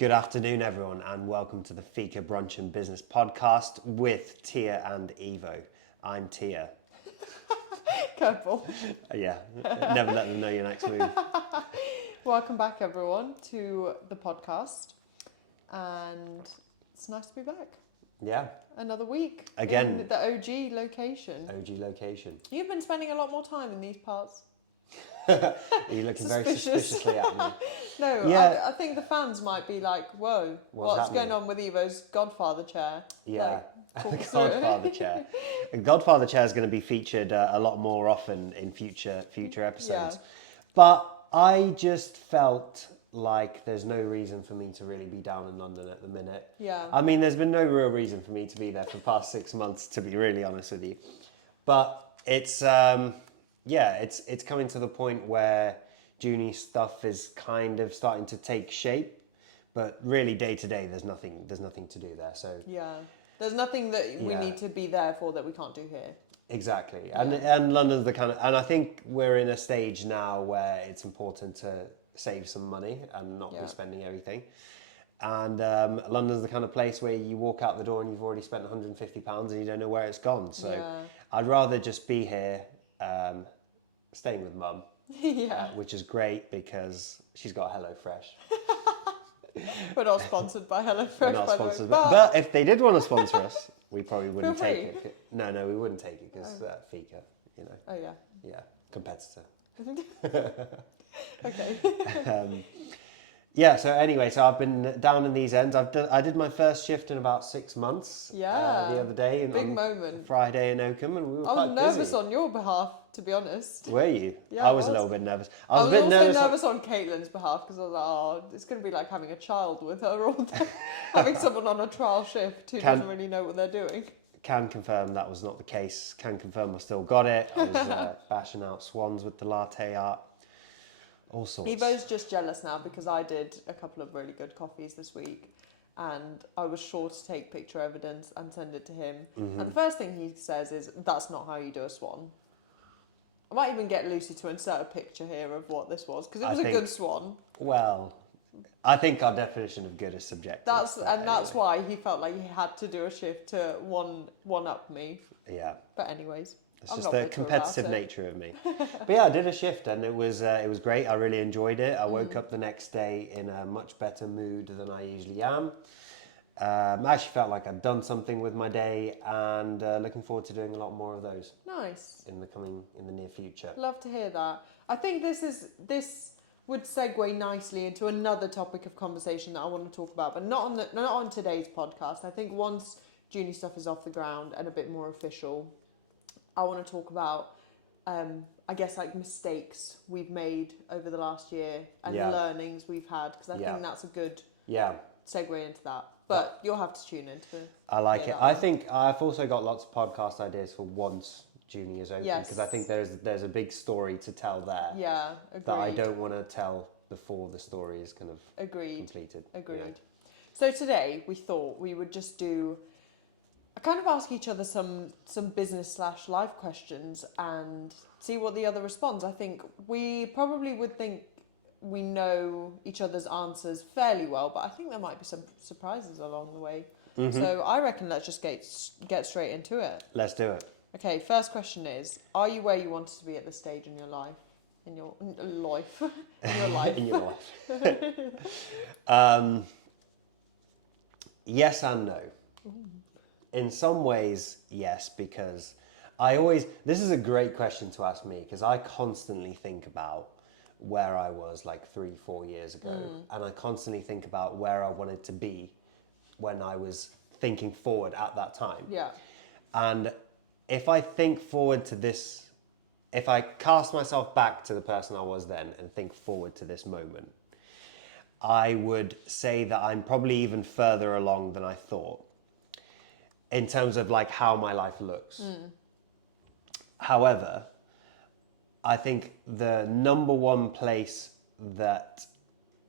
Good afternoon, everyone, and welcome to the Fika Brunch and Business Podcast with Tia and Evo. I'm Tia. Curveball. Yeah, never let them know your next move. Welcome back, everyone, to the podcast. And it's nice to be back. Yeah. Another week. Again. In the OG location. OG location. You've been spending a lot more time in these parts. Are you looking very suspiciously at me? No, Yeah. I think the fans might be like, whoa, What's what's happening? going on with Evo's Godfather chair? Yeah. Like, The Godfather chair. The Godfather chair is going to be featured a lot more often in future episodes. Yeah. But I just felt like there's no reason for me to really be down in London at the minute. Yeah. I mean, there's been no real reason for me to be there for the past 6 months, to be really honest with you. But it's it's coming to the point where Juni stuff is kind of starting to take shape. But really, day to day, there's nothing to do there. So Yeah. There's nothing that we Yeah. need to be there for that we can't do here. exactly, and London's the kind of, and I think we're in a stage now where it's important to save some money and not Yeah. be spending everything. And London's the kind of place where you walk out the door and you've already spent £150 and you don't know where it's gone. So Yeah. I'd rather just be here, staying with Mum, Yeah. which is great because she's got HelloFresh. We're not sponsored by HelloFresh, We're not by the way. sponsored, but if they did want to sponsor us, we probably wouldn't Feel take free. it. No, we wouldn't take it because Fika, you know, Oh, yeah. yeah, competitor. Okay. Yeah. So anyway, so I've been down in these ends. I did my first shift in about 6 months. Yeah. The other day, Big on moment. Friday in Oakham, and we were I quite was nervous busy. on your behalf, to be honest. Were you? Yeah, I I was a was. little bit nervous. I was a bit also nervous. on Caitlin's behalf because I was like, oh, it's going to be like having a child with her all day. Having someone on a trial shift who doesn't really know what they're doing. Can confirm that was not the case. Can confirm I still got it. I was bashing out swans with the latte art. All sorts. Evo's just jealous now because I did a couple of really good coffees this week and I was sure to take picture evidence and send it to him. Mm-hmm. And the first thing he says is, that's not how you do a swan. I might even get Lucy to insert a picture here of what this was because it was a good swan. Well, I think our definition of good is subjective. That's anyway. why he felt like he had to do a shift to one up me. Yeah. But anyways, It's I'm just not the bitter competitive about it. nature of me. But yeah, I did a shift and it was great. I really enjoyed it. I woke up the next day in a much better mood than I usually am. I actually felt like I'd done something with my day and looking forward to doing a lot more of those Nice. in the near future. Love to hear that. I think this would segue nicely into another topic of conversation that I want to talk about, but not on today's podcast. I think once Juni stuff is off the ground and a bit more official, I want to talk about, I guess, like mistakes we've made over the last year and learnings we've had, because I think that's a good segue into that. But you'll have to tune into it. I like it. I think I've also got lots of podcast ideas for once Juni is open, because I think there's a big story to tell there. Yeah, agreed. That I don't want to tell before the story is kind of completed. Agreed. You know? So today we thought we would just kind of ask each other some business/life questions and see what the other responds. I think we probably would think we know each other's answers fairly well, but I think there might be some surprises along the way. Mm-hmm. So I reckon let's just get straight into it. Let's do it. Okay, first question is, are you where you wanted to be at this stage in your life? In your life? In your life. In your life. Yes and no. In some ways, yes, because this is a great question to ask me, because I constantly think about where I was like 3-4 years ago, and I constantly think about where I wanted to be when I was thinking forward at that time. Yeah. And if I think forward to this, if I cast myself back to the person I was then and think forward to this moment, I would say that I'm probably even further along than I thought in terms of like how my life looks. However, I think the number one place that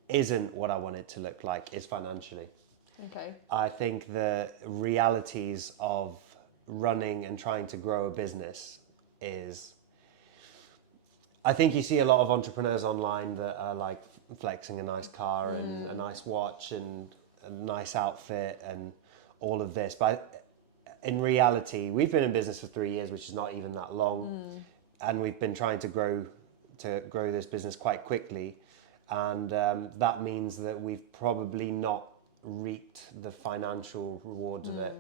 isn't what I want it to look like is financially. Okay. I think the realities of running and trying to grow a business is, I think you see a lot of entrepreneurs online that are like flexing a nice car and a nice watch and a nice outfit and all of this. But in reality, we've been in business for 3 years, which is not even that long, and we've been trying to grow this business quite quickly, and that means that we've probably not reaped the financial rewards of it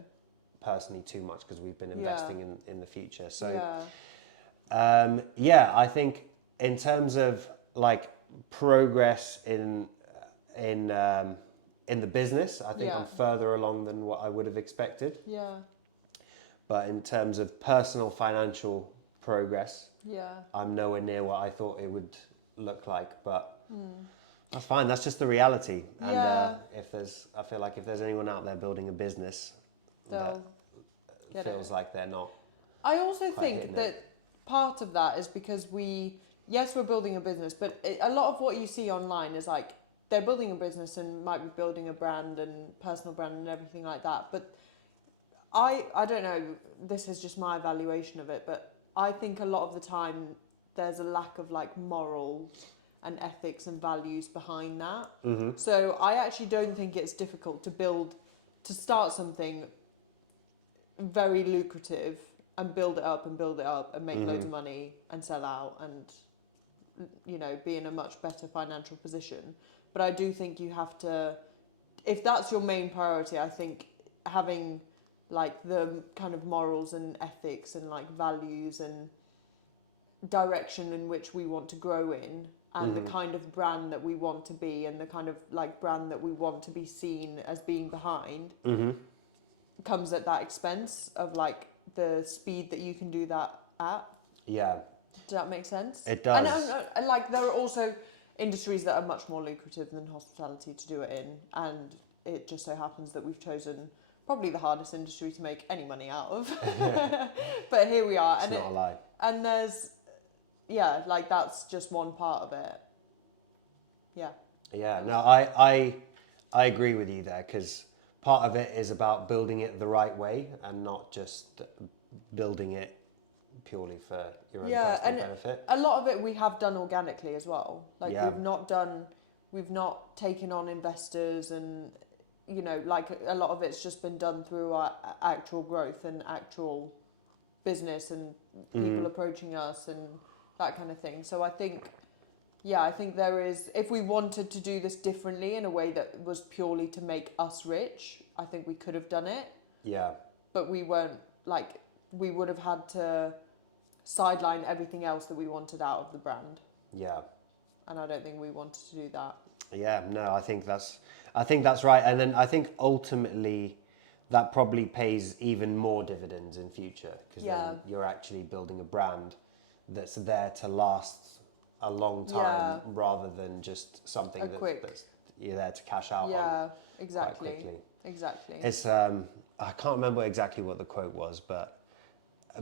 personally too much because we've been investing in the future. So I think in terms of like progress in the business, I think I'm further along than what I would have expected. Yeah. But in terms of personal financial progress, I'm nowhere near what I thought it would look like. But that's fine. That's just the reality. And I feel like if there's anyone out there building a business that feels like they're not. I also think that part of that is because we're building a business, but a lot of what you see online is like they're building a business and might be building a brand and personal brand and everything like that. But I don't know, this is just my evaluation of it, but I think a lot of the time there's a lack of like morals and ethics and values behind that. So I actually don't think it's difficult to start something very lucrative and build it up and make loads of money and sell out and, you know, be in a much better financial position. But I do think you have to, if that's your main priority, I think having like the kind of morals and ethics and like values and direction in which we want to grow in and the kind of brand that we want to be and the kind of like brand that we want to be seen as being behind comes at that expense of like the speed that you can do that at. Yeah. Does that make sense? It does. And like there are also industries that are much more lucrative than hospitality to do it in, and it just so happens that we've chosen probably the hardest industry to make any money out of. But here we are. It's not a lie. And there's, like that's just one part of it. Yeah. Yeah, no, I agree with you there, because part of it is about building it the right way and not just building it purely for your own personal benefit. A lot of it we have done organically as well. Like we've not taken on investors and, you know, like a lot of it's just been done through our actual growth and actual business and people approaching us and that kind of thing. So I think there is, if we wanted to do this differently in a way that was purely to make us rich, I think we could have done it. Yeah. But we weren't, like, we would have had to sideline everything else that we wanted out of the brand. Yeah. And I don't think we wanted to do that. Yeah, no, I think that's right. And then I think ultimately that probably pays even more dividends in future, because then you're actually building a brand that's there to last a long time rather than just something that's you're there to cash out on. Yeah, exactly. Exactly. It's I can't remember exactly what the quote was, but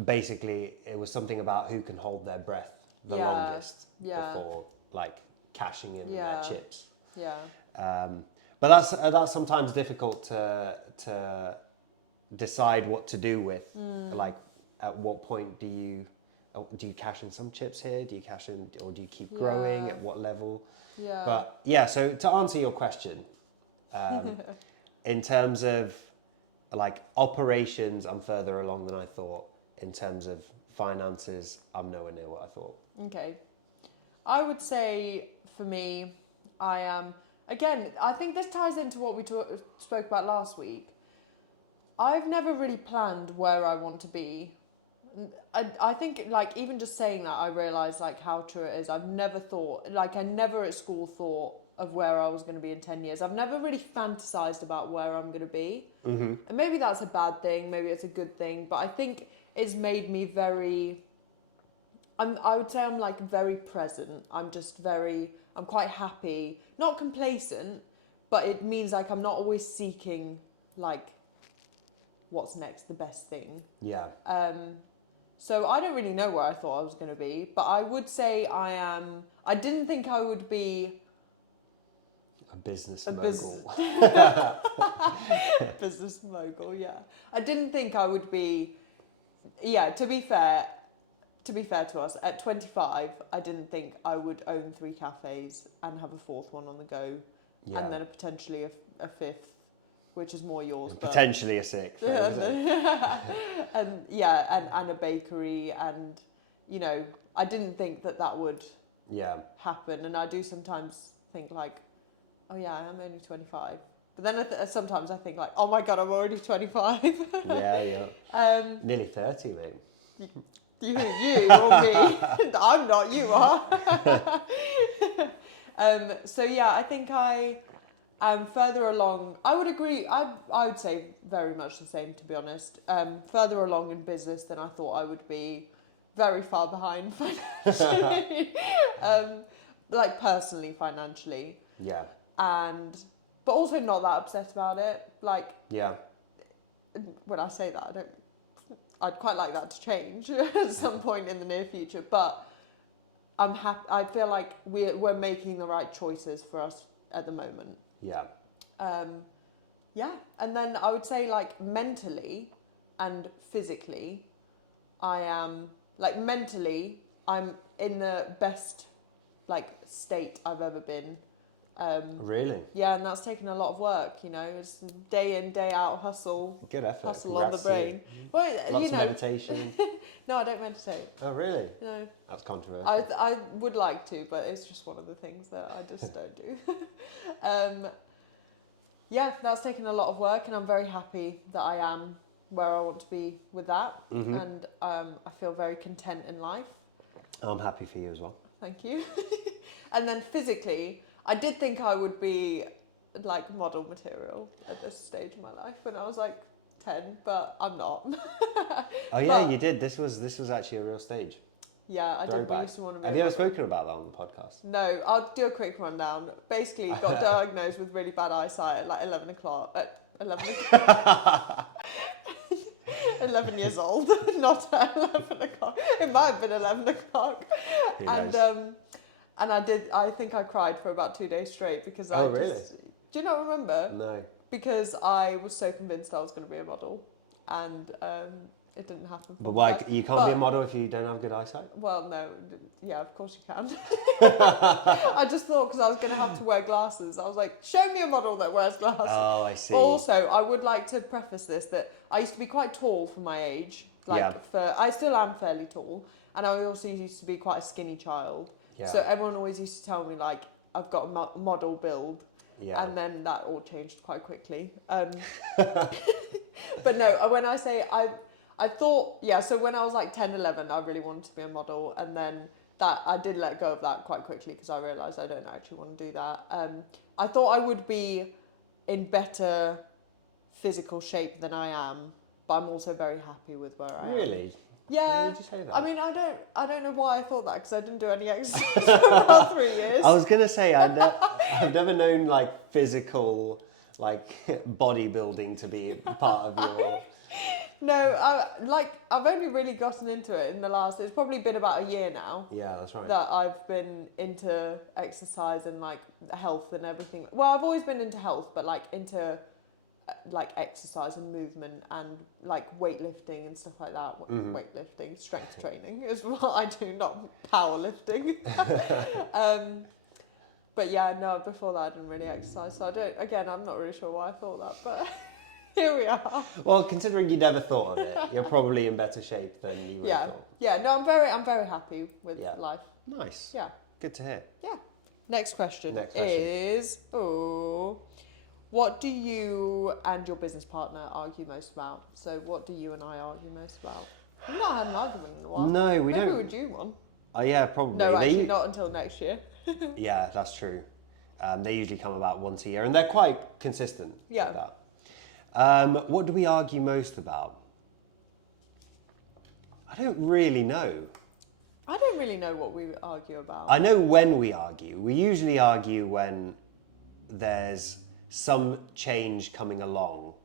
basically it was something about who can hold their breath the longest before like cashing in their chips. Yeah. But that's sometimes difficult to decide what to do with. Like, at what point do you cash in some chips here? Do you cash in, or do you keep growing? At what level? Yeah. But so to answer your question, in terms of like operations, I'm further along than I thought. In terms of finances, I'm nowhere near what I thought. Okay. I would say for me, I am, again, I think this ties into what we spoke about last week. I've never really planned where I want to be. I think, like, even just saying that, I realise, like, how true it is. I've never thought, like, I never at school thought of where I was going to be in 10 years. I've never really fantasised about where I'm going to be. And maybe that's a bad thing, maybe it's a good thing, but I think it's made me very... I would say I'm, like, very present. I'm quite happy. Not complacent, but it means, like, I'm not always seeking, like, what's next, the best thing. Yeah. So I don't really know where I thought I was going to be, but I would say I didn't think I would be... A business mogul. Business mogul, yeah. I didn't think I would be... Yeah, to be fair, to be fair to us, at 25, I didn't think I would own 3 cafes and have a 4th one on the go, Yeah. and then potentially a 5th, which is more yours. But Potentially a 6th. and a bakery, and you know, I didn't think that would happen, and I do sometimes think like, oh yeah, I'm only 25. But then sometimes I think like, oh my god, I'm already 25. Nearly 30, mate. You or me? I'm not. You are. So yeah, I think I am further along. I would agree. I would say very much the same, to be honest. Further along in business than I thought I would be. Very far behind financially, like personally, financially. Yeah. But also not that upset about it. Like, yeah. When I say that, I'd quite like that to change at some point in the near future. But I'm happy. I feel like we're making the right choices for us at the moment. Yeah. And then I would say like mentally and physically, I am like mentally, I'm in the best like state I've ever been. Really? Yeah, and that's taken a lot of work, you know. It's day in, day out hustle. Good effort. Hustle on the brain. Well, lots you know. of meditation. No, I don't meditate. Oh, really? No. That's controversial. I would like to, but it's just one of the things that I just don't do. That's taken a lot of work, and I'm very happy that I am where I want to be with that. Mm-hmm. And I feel very content in life. I'm happy for you as well. Thank you. And then physically, I did think I would be like model material at this stage of my life when I was like 10, but I'm not. Oh yeah, you did. This was actually a real stage. Yeah, I did. We used to want to be. Have you ever spoken about that on the podcast? No, I'll do a quick rundown. Basically, got diagnosed with really bad eyesight at like 11 o'clock. 11 years old, not at 11 o'clock. It might have been 11 o'clock. And I think I cried for about 2 days straight because really? Do you not remember? No. Because I was so convinced I was going to be a model, and it didn't happen. But why, you can't be a model if you don't have good eyesight? Well, no. Yeah, of course you can. I just thought because I was going to have to wear glasses. I was like, show me a model that wears glasses. Oh, I see. Also, I would like to preface this that I used to be quite tall for my age. I still am fairly tall, and I also used to be quite a skinny child. Yeah. So everyone always used to tell me like I've got a model build. Yeah. And then that all changed quite quickly. But no, when I say I thought, so when I was like 10, 11, I really wanted to be a model. And then that I did let go of that quite quickly because I realised I don't actually want to do that. I thought I would be in better physical shape than I am, but I'm also very happy with where I am. Really? Yeah. Why would you say that? I mean, I don't know why I thought that because I didn't do any exercise for about 3 years. I was gonna say I've never known like physical like bodybuilding to be part of your. No, I've only really gotten into it in the last. It's probably been about a year now. Yeah, that's right. That I've been into exercise and like health and everything. Well, I've always been into health, but like into like exercise and movement and like weightlifting and stuff like that. Mm-hmm. Weightlifting, strength training is what I do, not powerlifting. But yeah, no, before that I didn't really exercise. So I'm not really sure why I thought that, but here we are. Well, considering you never thought of it, you're probably in better shape than you would have thought. Yeah, no, I'm very happy with life. Nice. Yeah. Good to hear. Yeah. Next question is, what do you and your business partner argue most about? So what do you and I argue most about? We've not had an argument in a while. No, we don't. Maybe we're due one. Oh yeah, probably. No, actually not until next year. Yeah, that's true. They usually come about once a year, and they're quite consistent with that. What do we argue most about? I don't really know. I don't really know what we argue about. I know when we argue. We usually argue when there's some change coming along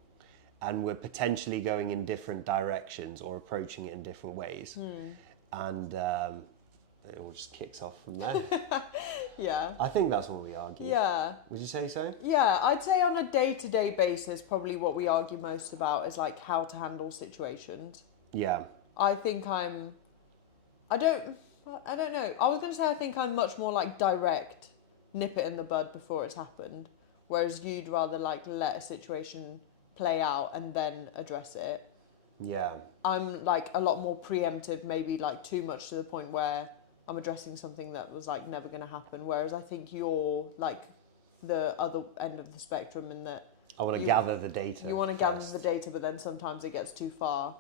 and we're potentially going in different directions or approaching it in different ways. And it all just kicks off from there. Yeah. I think that's what we argue. Yeah. Would you say so? Yeah, I'd say on a day-to-day basis, probably what we argue most about is like how to handle situations. Yeah. I think I I don't know. I was going to say I think I'm much more like direct, nip it in the bud before it's happened, whereas you'd rather like let a situation play out and then address it. Yeah. I'm like a lot more preemptive, maybe like too much to the point where I'm addressing something that was like never going to happen, whereas I think you're like the other end of the spectrum in that I want to gather the data. you want to gather the data, but then sometimes it gets too far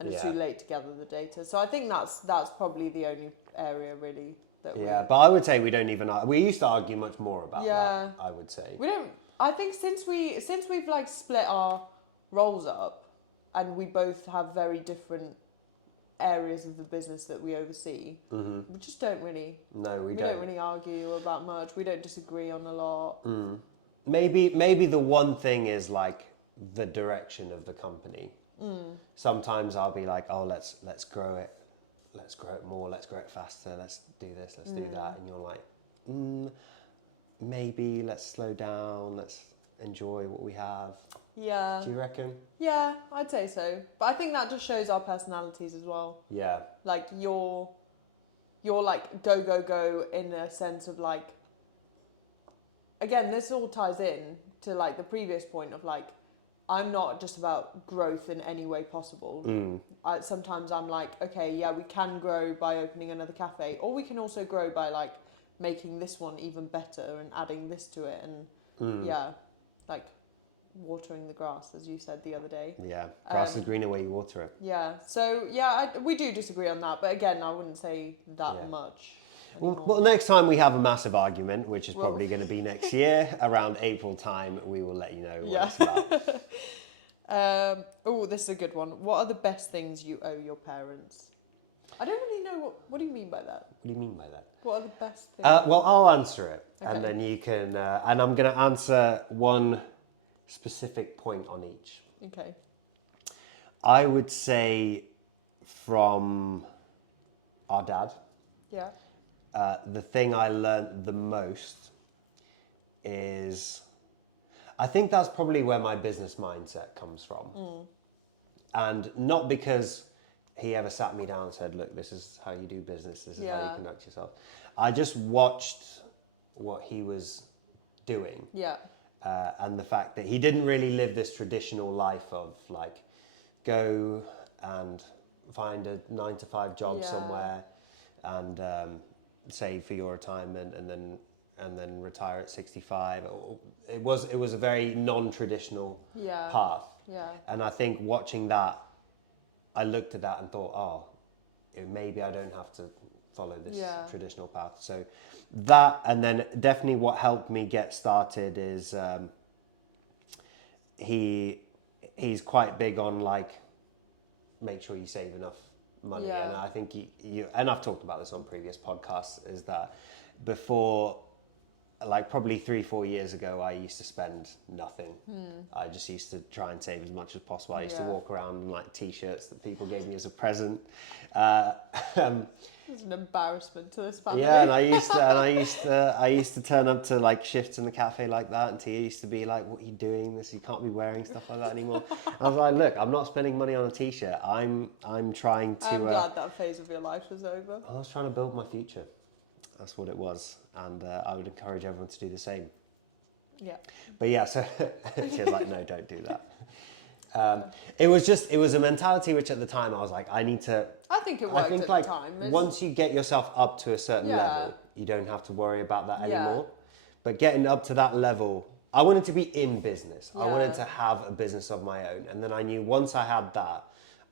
and it's too late to gather the data. So I think that's probably the only area really that but I would say we don't even we used to argue much more about that, I would say. we don't. I think since we've like split our roles up and we both have very different areas of the business that we oversee, we just don't really we don't really argue about much. We don't disagree on a lot. Maybe the one thing is like the direction of the company. Sometimes I'll be like, oh, let's grow it more, let's grow it faster, let's do this, let's do that, and you're like, maybe let's slow down, let's enjoy what we have. Yeah. Do you reckon? Yeah, I'd say so. But I think that just shows our personalities as well. Yeah. Like you're like go in a sense of like, again, this all ties in to like the previous point of like, I'm not just about growth in any way possible. Sometimes I'm like, okay, yeah, we can grow by opening another cafe, or we can also grow by like making this one even better and adding this to it, and like watering the grass, as you said the other day. Yeah, grass is greener where you water it. Yeah, so we do disagree on that, but again, I wouldn't say that much. Well, next time we have a massive argument, which is probably going to be next year, around April time, we will let you know what it's about. This is a good one. What are the best things you owe your parents? I don't really know what do you mean by that? What do you mean by that? What are the best things? Well, I'll answer it, Okay. and then you can, and I'm going to answer one specific point on each. Okay. I would say from our dad. Yeah. The thing I learned the most is, I think that's probably where my business mindset comes from. And not because he ever sat me down and said, look, this is how you do business, this is how you conduct yourself. I just watched what he was doing. Yeah. And the fact that he didn't really live this traditional life of like, go and find a 9-to-5 job somewhere and save for your retirement and then retire at 65. It was a very non-traditional path. Yeah. And I think watching that, I looked at that and thought, maybe I don't have to follow this traditional path. So that, and then definitely what helped me get started is he's quite big on like, make sure you save enough money. And I think you and I've talked about this on previous podcasts, is that before, like probably 3-4 years ago, I used to spend nothing. I just used to try and save as much as possible. I used to walk around in like t-shirts that people gave me as a present. It's an embarrassment to this family. Yeah, and I used to turn up to like shifts in the cafe like that, and Tia used to be like, "What are you doing? You can't be wearing stuff like that anymore." I was like, "Look, I'm not spending money on a t-shirt. I'm trying to." I'm glad that phase of your life is over. I was trying to build my future. That's what it was, and I would encourage everyone to do the same. Yeah. But yeah, so she was like, "No, don't do that." It was a mentality which at the time I was like, I need to. I think it worked at the time. Once you get yourself up to a certain level, you don't have to worry about that anymore. But getting up to that level, I wanted to be in business. I wanted to have a business of my own, and then I knew once I had that,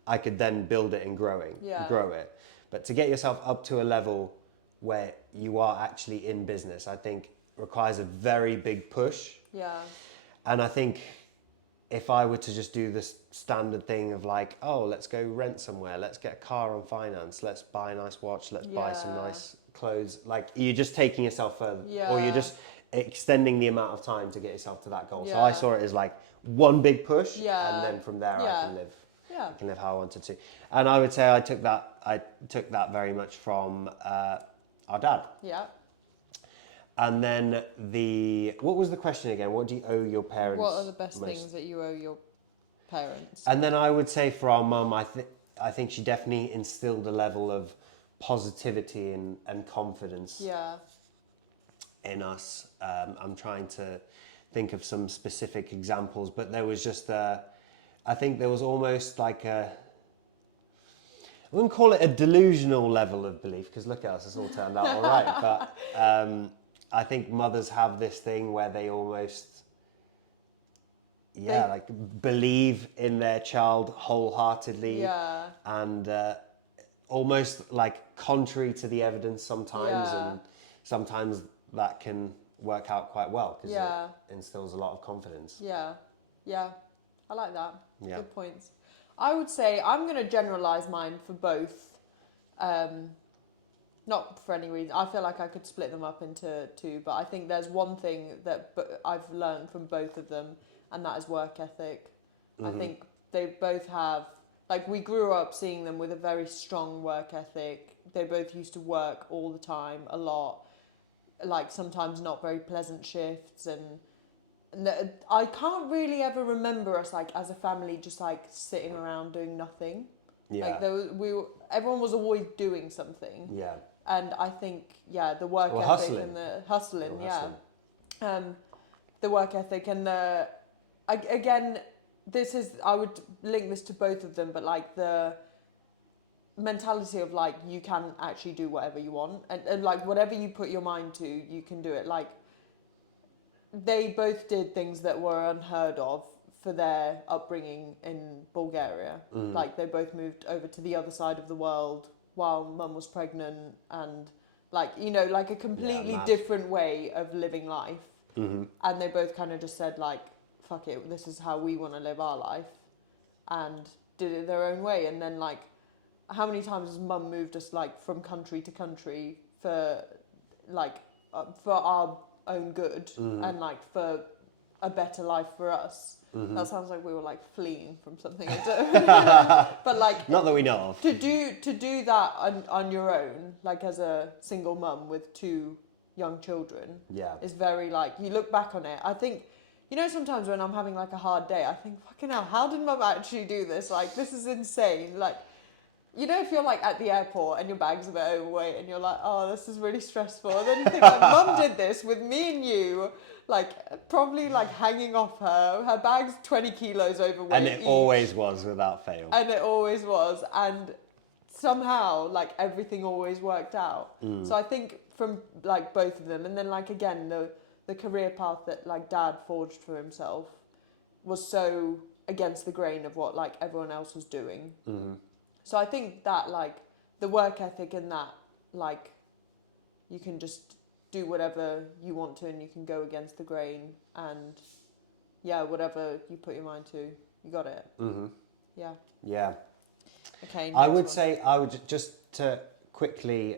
I could then build it and grow it. But to get yourself up to a level where you are actually in business, I think requires a very big push. Yeah. And I think if I were to just do this standard thing of like, oh, let's go rent somewhere, let's get a car on finance, let's buy a nice watch, let's buy some nice clothes, like you're just taking yourself further, or you're just extending the amount of time to get yourself to that goal. So I saw it as like one big push, and then from there I can live how I wanted to. And I would say I took that very much from our dad. Yeah. And then what was the question again? What do you owe your parents? What are the best things that you owe your parents? And then I would say for our mum, I think she definitely instilled a level of positivity and confidence Yeah. in us. I'm trying to think of some specific examples, but there was just I think there was almost like I wouldn't call it a delusional level of belief, because look at us, it's all turned out all right. But I think mothers have this thing where they almost, like believe in their child wholeheartedly, Yeah. and almost like contrary to the evidence sometimes, Yeah. and sometimes that can work out quite well because Yeah. it instills a lot of confidence. Yeah. Yeah. I like that. Yeah. Good points. I would say I'm going to generalize mine for both. Not for any reason. I feel like I could split them up into two, but I think there's one thing that I've learned from both of them, and that is work ethic. I think they both have, like, we grew up seeing them with a very strong work ethic. They both used to work all the time, a lot, like sometimes not very pleasant shifts, and I can't really ever remember us like as a family just like sitting around doing nothing. Yeah. Like everyone was always doing something. Yeah. And I think the work Or ethic hustling. and the hustling, Or hustling. the work ethic and again, I would link this to both of them, but like the mentality of like you can actually do whatever you want, and like whatever you put your mind to, you can do it. Like they both did things that were unheard of for their upbringing in Bulgaria. Like they both moved over to the other side of the world while mum was pregnant, and like, you know, like a completely different way of living life. And they both kind of just said like, fuck it, this is how we want to live our life, and did it their own way. And then like, how many times has mum moved us like from country to country for like for our own good and like for a better life for us. That sounds like we were like fleeing from something. But like, not that we know of. to do that on your own, like as a single mum with two young children, is very like, you look back on it. I think, you know, sometimes when I'm having like a hard day, I think, fucking hell, how did mum actually do this? Like, this is insane. Like, you know, if you're like at the airport and your bag's a bit overweight and you're like, oh, this is really stressful. And then you think like, mum did this with me and you, like probably like hanging off her bag's 20 kilos overweight. And it always was without fail. And it always was. And somehow like everything always worked out. So I think from like both of them, and then like again, the career path that like dad forged for himself was so against the grain of what like everyone else was doing. So I think that like the work ethic and that like you can just do whatever you want to and you can go against the grain, and whatever you put your mind to, you got it. Yeah. Okay. I would say, just to quickly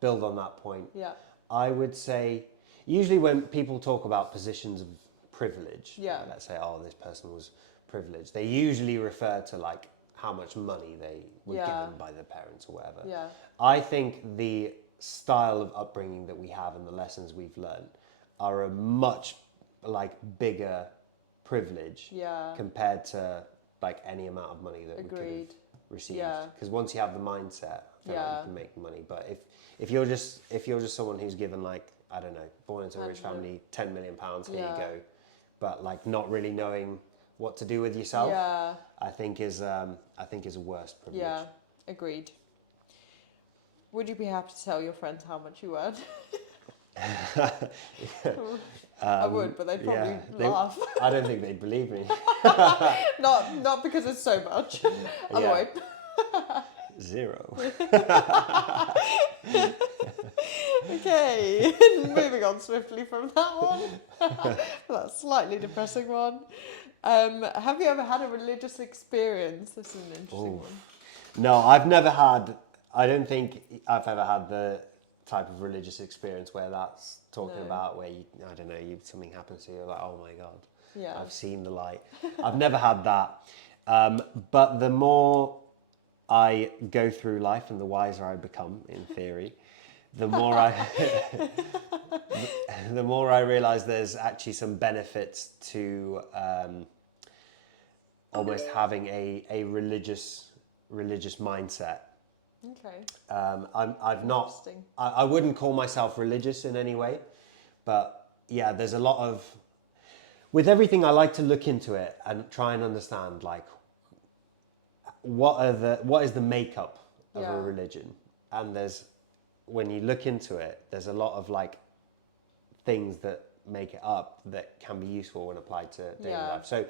build on that point. Yeah. I would say, usually when people talk about positions of privilege, let's say, oh, this person was privileged, they usually refer to like how much money they were given by their parents or whatever. Yeah. I think the style of upbringing that we have and the lessons we've learned are a much like bigger privilege compared to like any amount of money that we could have received. Because once you have the mindset, I feel like you can make money. But if you're just someone who's given like, I don't know, born into a rich family, £10 million, here you go, but like not really knowing what to do with yourself, I think is a worse privilege. Yeah, agreed. Would you be happy to tell your friends how much you earn? I would, but they'd probably laugh. I don't think they'd believe me. Not because it's so much. I won't. 0. Okay, moving on swiftly from that one. That slightly depressing one. Have you ever had a religious experience? This is an interesting one. No, I don't think I've ever had the type of religious experience where that's talking about where something happens to you, like, oh my God, I've seen the light. I've never had that. But the more I go through life and the wiser I become, in theory, the more I realize there's actually some benefits to almost having a religious mindset. Okay. I've not. Interesting. I wouldn't call myself religious in any way, but yeah, there's a lot of. With everything, I like to look into it and try and understand like what is the makeup of a Yeah. religion, and when you look into it, there's a lot of like things that make it up that can be useful when applied to daily Yeah. life. So,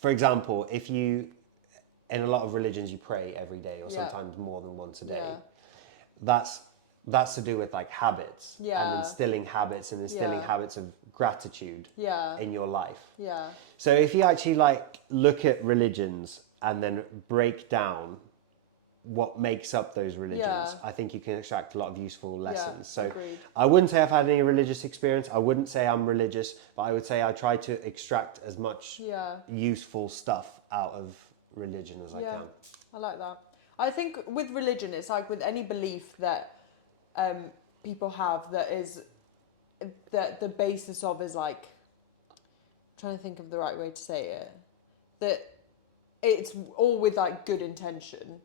for example, if you in a lot of religions you pray every day or Yeah. sometimes more than once a day, Yeah. that's to do with like habits Yeah. and instilling habits and instilling Yeah. habits of gratitude Yeah. in your life. Yeah. So if you actually like look at religions and then break down what makes up those religions, Yeah. I think you can extract a lot of useful lessons. So agreed. I wouldn't say I've had any religious experience. I wouldn't say I'm religious, but I would say I try to extract as much Yeah. useful stuff out of religion as I Yeah. can. I like that. I think with religion, it's like with any belief that people have that the basis of is like, I'm trying to think of the right way to say it, that it's all with like good intention.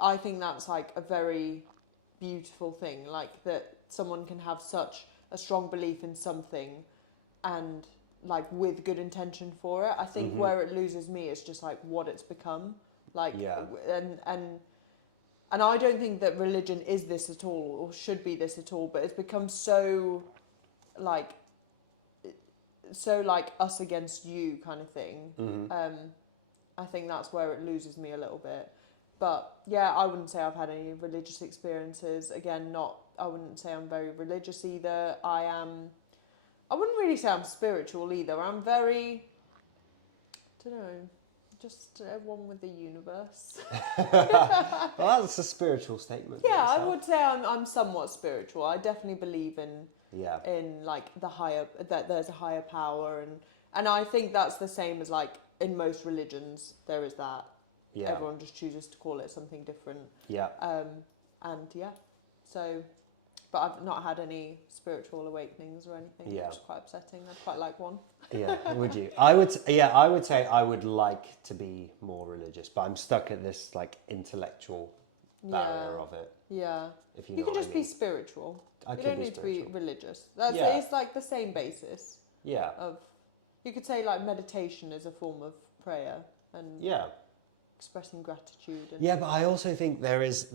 I think that's like a very beautiful thing, like that someone can have such a strong belief in something and like with good intention for it. I think where it loses me is just like what it's become, like Yeah. and I don't think that religion is this at all or should be this at all, but it's become so like us against you kind of thing. I think that's where it loses me a little bit. But yeah, I wouldn't say I've had any religious experiences. Again, I wouldn't say I'm very religious either. I wouldn't really say I'm spiritual either. I'm very, I don't know, just one with the universe. Well, that's a spiritual statement. Yeah, I itself. would say I'm somewhat spiritual. I definitely believe Yeah. in like that there's a higher power, and I think that's the same as like in most religions there is that. Yeah. Everyone just chooses to call it something different. Yeah. And yeah, so, but I've not had any spiritual awakenings or anything, Yeah. which is quite upsetting. I'd quite like one. Yeah, would you? I would say I would like to be more religious, but I'm stuck at this like intellectual barrier Yeah. of it. Yeah. If you You know can what just I mean. be spiritual. I You could don't be need spiritual. to be religious. Yeah. It's like the same basis Yeah. of, you could say like meditation is a form of prayer and Yeah. expressing gratitude. And Yeah, but I also think there is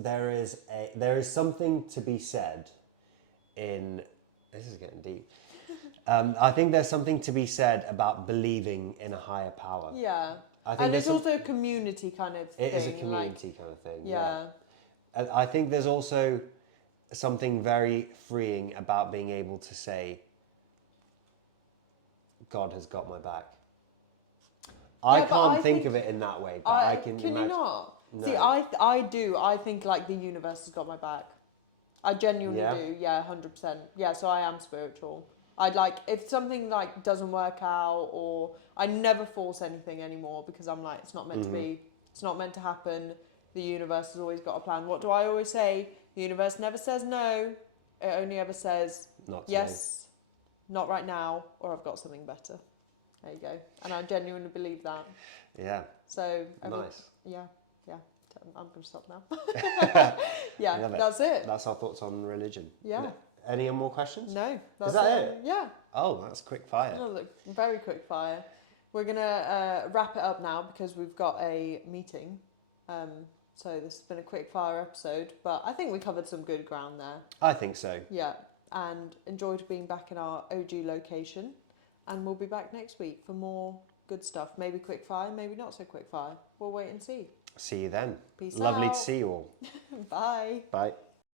something to be said in. This is getting deep. I think there's something to be said about believing in a higher power. Yeah. I think And there's it's also a community kind of thing. It is a like, community kind of thing. yeah. And I think there's also something very freeing about being able to say, God has got my back. I Yeah, but can't I think think- of it in that way, but I can Can imagine. you not? No. See, I do. I think like the universe has got my back. I genuinely Yeah? do. Yeah, 100%. Yeah, so I am spiritual. I'd like if something like doesn't work out, or I never force anything anymore because I'm like it's not meant to be. It's not meant to happen. The universe has always got a plan. What do I always say? The universe never says no. It only ever says Not today. yes, not right now, or I've got something better. There you go. And I genuinely believe that. Yeah. So Nice. yeah. I'm going to stop now. Yeah, Love it. that's it. That's our thoughts on religion. Yeah. Any more questions? No, that's that it? Yeah. Oh, that's quick fire. No, look, very quick fire. We're gonna wrap it up now because we've got a meeting. So this has been a quick fire episode, but I think we covered some good ground there. I think so. Yeah, and enjoyed being back in our OG location, and we'll be back next week for more good stuff. Maybe quick fire, maybe not so quick fire. We'll wait and see. See you then. Peace Lovely out. to see you all. Bye. Bye.